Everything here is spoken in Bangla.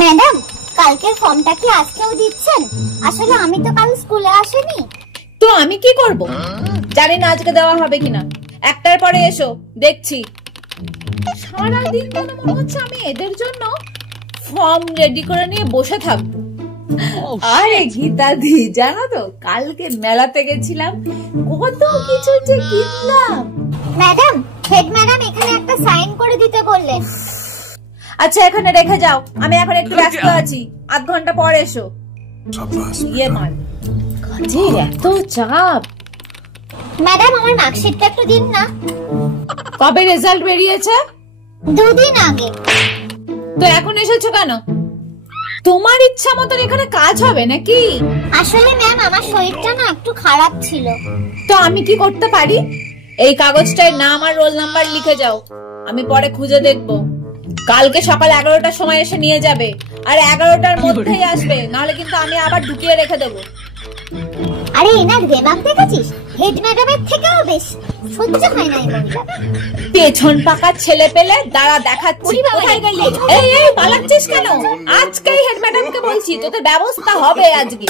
ম্যাডাম, কালকের ফর্মটা কি আজকেও দিচ্ছেন? আসলে আমি তো কাল স্কুলে আসিনি। তো আমি কি করব? জানি না আজকে দেওয়া হবে কিনা। একটার পরে এসো, দেখছি। সারাদিন মনে হচ্ছে আমি এদের জন্য ফর্ম রেডি করে নিয়ে বসে থাকবো। আরে গীতাদি, জানো তো কালকে মেলাতে গেছিলাম, কত কিছু যে কিনলাম। ম্যাডাম, হেড ম্যাডাম এখানে একটা সাইন করে দিতে বললেন। আচ্ছা, এখানে রেখে যাও, আমি এখন একটু ব্যস্ত আছি, আধ ঘন্টা পরে এসো। ইয়ে মাল, কাজের এত চাপ। ম্যাডাম, আমার মার্কশিটটা একটু দিন না। কবে রেজাল্ট বেরিয়েছে? 2 দিন আগে। তো এখন এসেছো কেন? তোমার ইচ্ছা মতন এখানে কাজ হবে নাকি? আসলে ম্যাম, আমার শরীরটা না একটু খারাপ ছিল। তো আমি কি করতে পারি? এই কাগজটায় নাম আর রোল নাম্বার লিখে যাও, আমি পরে খুঁজে দেখবো। কালকে সকাল 11টার সময় এসে নিয়ে যাবে, আর 11টার মধ্যেই আসবে, নাহলে কিন্তু আমি আবার ঢুকিয়ে রেখে দেবো। আরে এনার রেমাক দেখেছিস? হেড ম্যাডামের থেকেও বেশি। সহ্য হয় না এই মহিলা। পেছন পাকা ছেলে পেলে দাঁড়া দেখাচ্ছি। কোথায় গেলি? এই এই পালাচ্ছিস কেন? আজকেই হেড ম্যাডামকে বলছি তোদের ব্যবস্থা হবে আজকে।